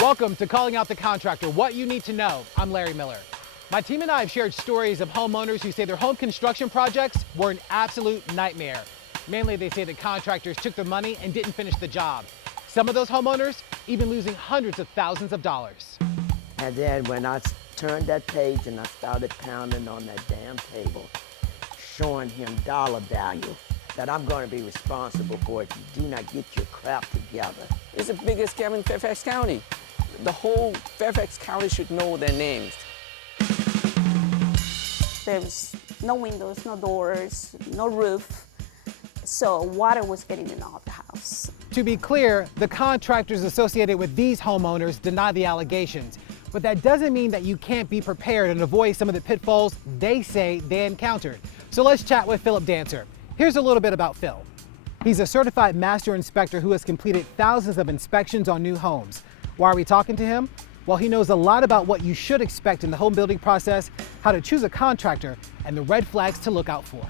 Welcome to Calling Out the Contractor, what you need to know. I'm Larry Miller. My team and I have shared stories of homeowners who say their home construction projects were an absolute nightmare. Mainly they say that contractors took their money and didn't finish the job. Some of those homeowners even losing hundreds of thousands of dollars. And then when I turned that page and I started pounding on that damn table, showing him dollar value, that I'm going to be responsible for it if you do not get your crap together. It's the biggest scam in Fairfax County. The whole Fairfax County should know their names. There's no windows, no doors, no roof, so water was getting in all the house. To be clear, the contractors associated with these homeowners deny the allegations, but that doesn't mean that you can't be prepared and avoid some of the pitfalls they say they encountered. So let's chat with Philip Dancer. Here's a little bit about Phil. He's a certified master inspector who has completed thousands of inspections on new homes. Why are we talking to him? Well, he knows a lot about what you should expect in the home building process, how to choose a contractor, and the red flags to look out for.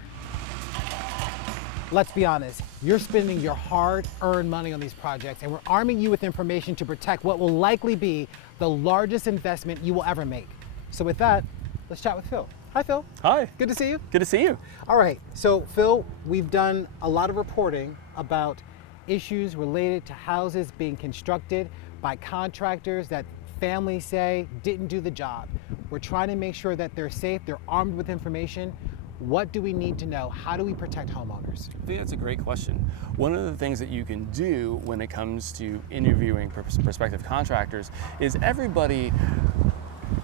Let's be honest, you're spending your hard-earned money on these projects, and we're arming you with information to protect what will likely be the largest investment you will ever make. So with that, let's chat with Phil. Hi, Phil. Hi. Good to see you. Good to see you. All right, so Phil, we've done a lot of reporting about issues related to houses being constructed by contractors that families say didn't do the job. We're trying to make sure that they're safe, they're armed with information. What do we need to know? How do we protect homeowners? I think that's a great question. One of the things that you can do when it comes to interviewing prospective contractors is everybody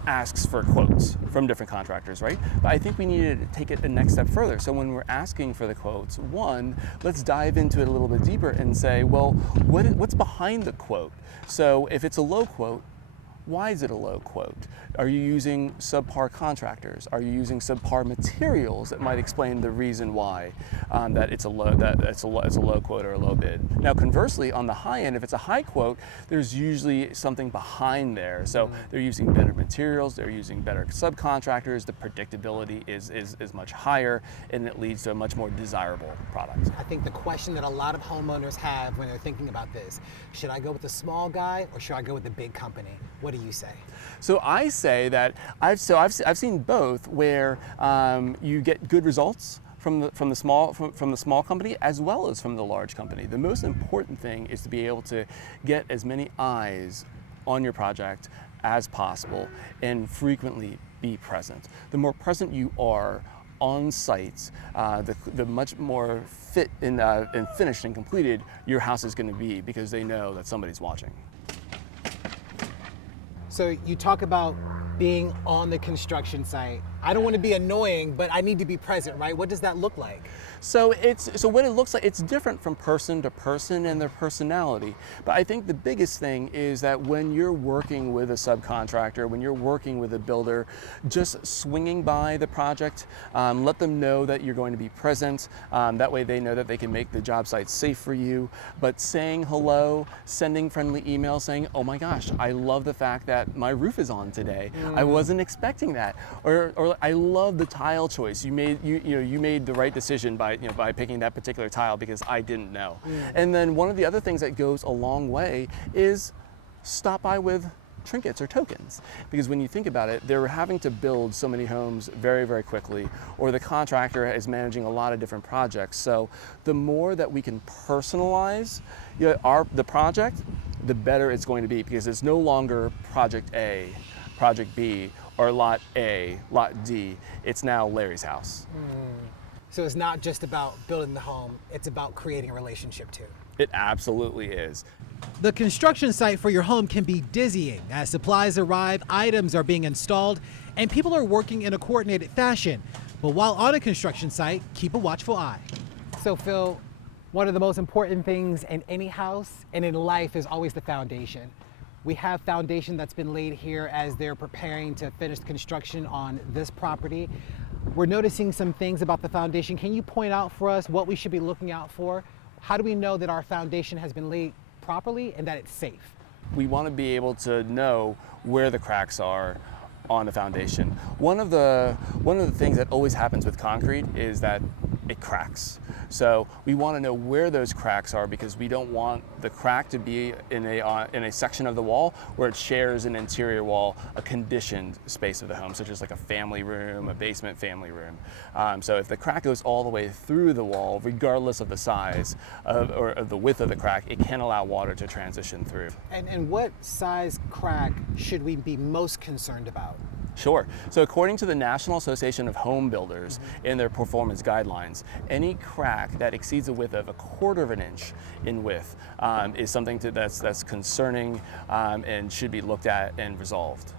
asks for quotes from different contractors, right? But I think we need to take it the next step further. So when we're asking for the quotes, one, let's dive into it a little bit deeper and say, well, what's behind the quote? So if it's a low quote, why is it a low quote? Are you using subpar contractors? Are you using subpar materials that might explain the reason why that it's a low quote or a low bid? Now, conversely, on the high end, if it's a high quote, there's usually something behind there. So they're using better materials, they're using better subcontractors, the predictability is much higher, and it leads to a much more desirable product. I think the question that a lot of homeowners have when they're thinking about this, should I go with the small guy or should I go with the big company? What do you say? So I say that I've seen both, where you get good results from the small company as well as from the large company. The most important thing is to be able to get as many eyes on your project as possible and frequently be present. The more present you are on site, the much more fit and finished and completed your house is going to be, because they know that somebody's watching. So you talk about being on the construction site. I don't want to be annoying, but I need to be present, right? What does that look like? So what it looks like, it's different from person to person and their personality. But I think the biggest thing is that when you're working with a subcontractor, when you're working with a builder, just swinging by the project, let them know that you're going to be present. That way they know that they can make the job site safe for you. But saying hello, sending friendly emails saying, oh my gosh, I love the fact that my roof is on today. I wasn't expecting that. Or I love the tile choice. You made the right decision by picking that particular tile, because I didn't know. And then one of the other things that goes a long way is stop by with trinkets or tokens, because when you think about it, they're having to build so many homes very, very quickly, or the contractor is managing a lot of different projects. So the more that we can personalize the project, the better it's going to be, because it's no longer project A, project B, or lot A, lot D. It's now Larry's house. So it's not just about building the home, it's about creating a relationship too. It absolutely is. The construction site for your home can be dizzying. As supplies arrive, items are being installed, and people are working in a coordinated fashion. But while on a construction site, keep a watchful eye. So Phil, one of the most important things in any house and in life is always the foundation. We have foundation that's been laid here as they're preparing to finish construction on this property. We're noticing some things about the foundation. Can you point out for us what we should be looking out for? How do we know that our foundation has been laid properly and that it's safe? We want to be able to know where the cracks are on the foundation. One of the things that always happens with concrete is that it cracks. So we want to know where those cracks are, because we don't want the crack to be in a section of the wall where it shares an interior wall, a conditioned space of the home, such as like a family room, a basement family room. So if the crack goes all the way through the wall, regardless of the size or of the width of the crack, it can allow water to transition through. And what size crack should we be most concerned about? Sure. So according to the National Association of Home Builders in their performance guidelines, any crack that exceeds a width of 1/4 of an inch in width is something that's concerning and should be looked at and resolved.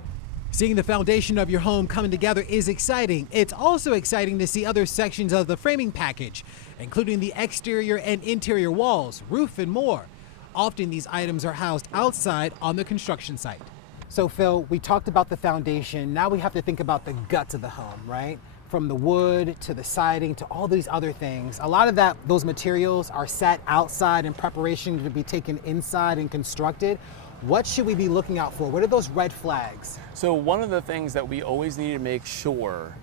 Seeing the foundation of your home coming together is exciting. It's also exciting to see other sections of the framing package, including the exterior and interior walls, roof, and more. Often these items are housed outside on the construction site. So Phil, we talked about the foundation. Now we have to think about the guts of the home, right? From the wood to the siding to all these other things. A lot of those materials are set outside in preparation to be taken inside and constructed. What should we be looking out for? What are those red flags? So one of the things that we always need to make sure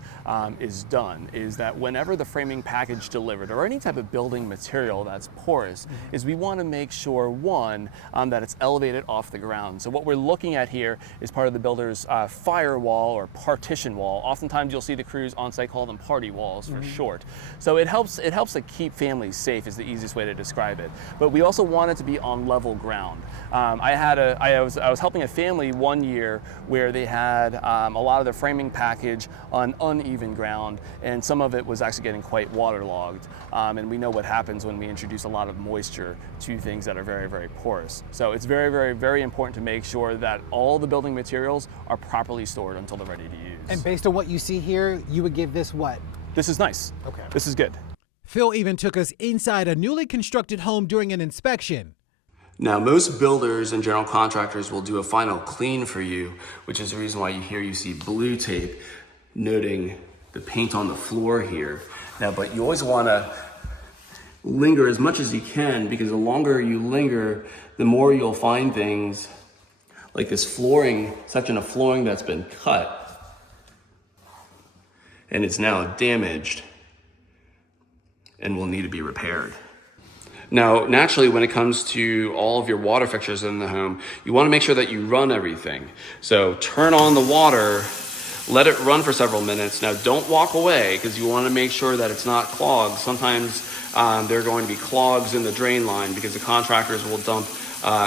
is done is that whenever the framing package delivered, or any type of building material that's porous, is we want to make sure, one, that it's elevated off the ground. So what we're looking at here is part of the builder's firewall or partition wall. Oftentimes you'll see the crews on site call them party walls for short. So it helps to keep families safe is the easiest way to describe it. But we also want it to be on level ground. I was helping a family one year where they had a lot of the framing package on uneven ground, and some of it was actually getting quite waterlogged. And we know what happens when we introduce a lot of moisture to things that are very, very porous. So it's very, very, very important to make sure that all the building materials are properly stored until they're ready to use. And based on what you see here, you would give this what? This is nice. Okay. This is good. Phil even took us inside a newly constructed home during an inspection. Now, most builders and general contractors will do a final clean for you, which is the reason why you see blue tape noting the paint on the floor here. Now, but you always want to linger as much as you can, because the longer you linger, the more you'll find things like this section of flooring that's been cut and it's now damaged and will need to be repaired. Now, naturally, when it comes to all of your water fixtures in the home, you want to make sure that you run everything. So turn on the water, let it run for several minutes. Now, don't walk away, because you want to make sure that it's not clogged. Sometimes there are going to be clogs in the drain line because the contractors will dump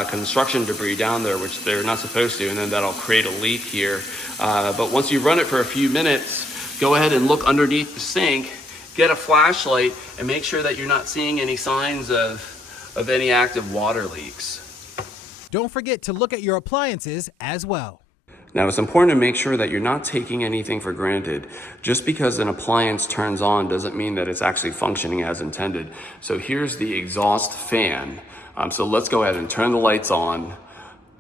construction debris down there, which they're not supposed to, and then that'll create a leak here. But once you run it for a few minutes, go ahead and look underneath the sink, get a flashlight, and make sure that you're not seeing any signs of any active water leaks. Don't forget to look at your appliances as well. Now, it's important to make sure that you're not taking anything for granted. Just because an appliance turns on doesn't mean that it's actually functioning as intended. So here's the exhaust fan. So let's go ahead and turn the lights on.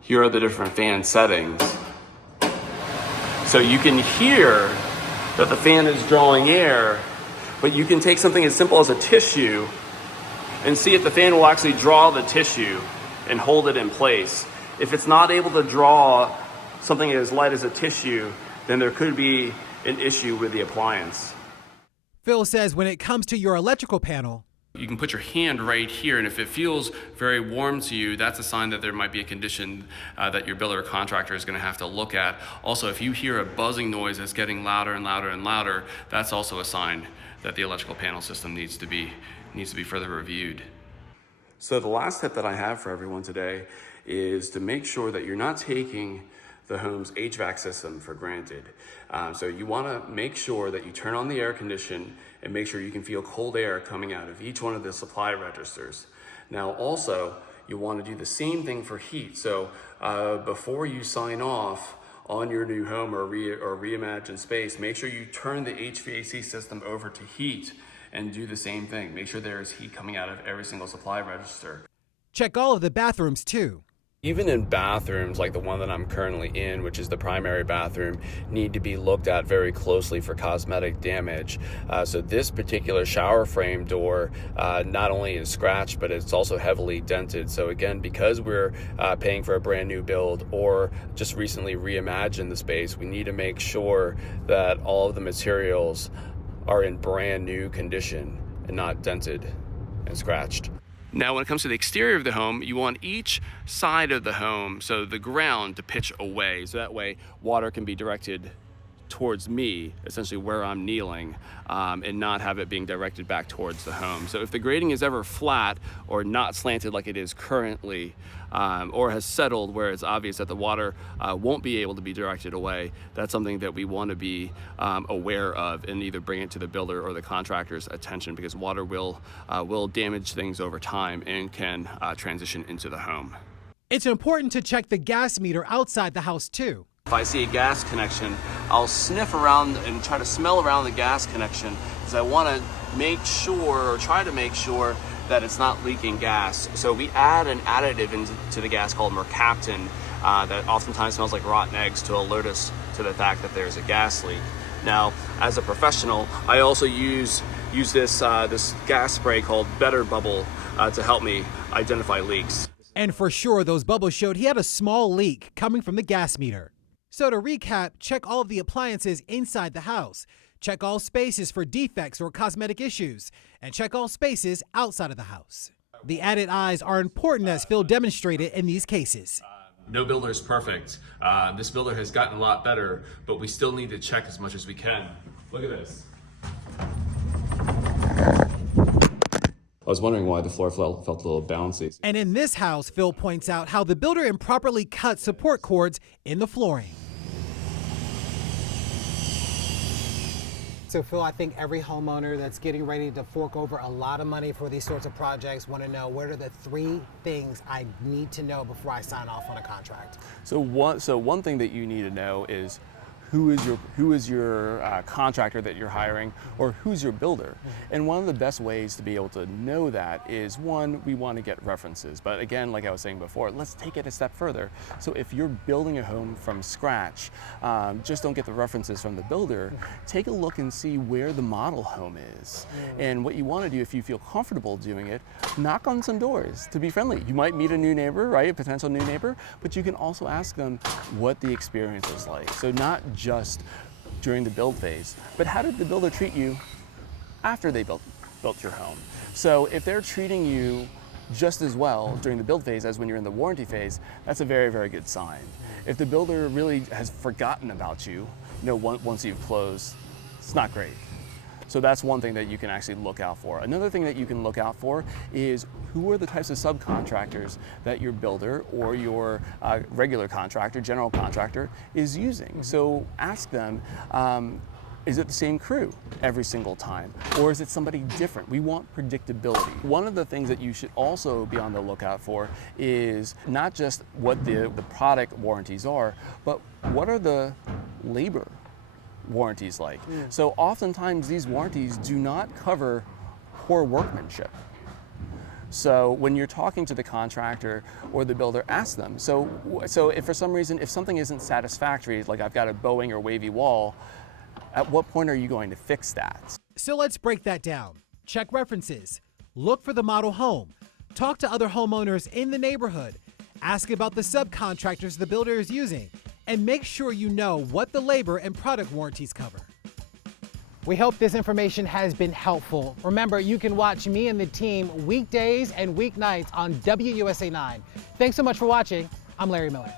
Here are the different fan settings. So you can hear that the fan is drawing air, but you can take something as simple as a tissue and see if the fan will actually draw the tissue and hold it in place. If it's not able to draw something as light as a tissue, then there could be an issue with the appliance. Phil says when it comes to your electrical panel, You can put your hand right here, and if it feels very warm to you, that's a sign that there might be a condition that your builder or contractor is going to have to look at. Also, if you hear a buzzing noise that's getting louder and louder and louder, that's also a sign that the electrical panel system needs to be further reviewed. So the last tip that I have for everyone today is to make sure that you're not taking the home's HVAC system for granted. So you want to make sure that you turn on the air condition and make sure you can feel cold air coming out of each one of the supply registers. Now also, you want to do the same thing for heat. So before you sign off on your new home or reimagined space, make sure you turn the HVAC system over to heat and do the same thing. Make sure there is heat coming out of every single supply register. check all of the bathrooms too. Even in bathrooms like the one that I'm currently in, which is the primary bathroom, need to be looked at very closely for cosmetic damage. So this particular shower frame door not only is scratched, but it's also heavily dented. So again, because we're paying for a brand new build or just recently reimagined the space, we need to make sure that all of the materials are in brand new condition. and not dented and scratched. Now, when it comes to the exterior of the home, you want each side of the home, so the ground, to pitch away, so that way water can be directed towards me, essentially where I'm kneeling, and not have it being directed back towards the home. So if the grading is ever flat or not slanted like it is currently, or has settled where it's obvious that the water won't be able to be directed away, that's something that we want to be aware of and either bring it to the builder or the contractor's attention, because water will damage things over time and can transition into the home. It's important to check the gas meter outside the house too. If I see a gas connection, I'll sniff around and try to smell around the gas connection, because I want to make sure, or try to make sure, that it's not leaking gas. So we add an additive into the gas called mercaptan that oftentimes smells like rotten eggs to alert us to the fact that there's a gas leak. Now, as a professional, I also use this gas spray called Better Bubble to help me identify leaks. And for sure, those bubbles showed he had a small leak coming from the gas meter. So to recap, check all of the appliances inside the house. Check all spaces for defects or cosmetic issues. And check all spaces outside of the house. The added eyes are important, as Phil demonstrated in these cases. No builder is perfect. This builder has gotten a lot better, but we still need to check as much as we can. Look at this. I was wondering why the floor felt a little bouncy. And in this house, Phil points out how the builder improperly cut support cords in the flooring. So Phil, I think every homeowner that's getting ready to fork over a lot of money for these sorts of projects want to know, what are the 3 things I need to know before I sign off on a contract? So one thing that you need to know is who is your contractor that you're hiring, or who's your builder. And one of the best ways to be able to know that is, one, we want to get references. But again, like I was saying before, let's take it a step further. So if you're building a home from scratch, just don't get the references from the builder. Take a look and see where the model home is. And what you want to do, if you feel comfortable doing it, knock on some doors to be friendly. You might meet a new neighbor, right? A potential new neighbor, but you can also ask them what the experience is like. So not just during the build phase, but how did the builder treat you after they built your home? So if they're treating you just as well during the build phase as when you're in the warranty phase, that's a very, very good sign. If the builder really has forgotten about you, once you've closed, it's not great. So that's one thing that you can actually look out for. Another thing that you can look out for is, who are the types of subcontractors that your builder or your regular contractor, general contractor, is using. So ask them, is it the same crew every single time? Or is it somebody different? We want predictability. One of the things that you should also be on the lookout for is not just what the product warranties are, but what are the labor warranties like. So oftentimes these warranties do not cover poor workmanship. So when you're talking to the contractor or the builder, ask them. So if for some reason, if something isn't satisfactory, like I've got a bowing or wavy wall, at what point are you going to fix that? So let's break that down. Check references. Look for the model home. Talk to other homeowners in the neighborhood. Ask about the subcontractors the builder is using. And make sure you know what the labor and product warranties cover. We hope this information has been helpful. Remember, you can watch me and the team weekdays and weeknights on WUSA 9. Thanks so much for watching. I'm Larry Miller.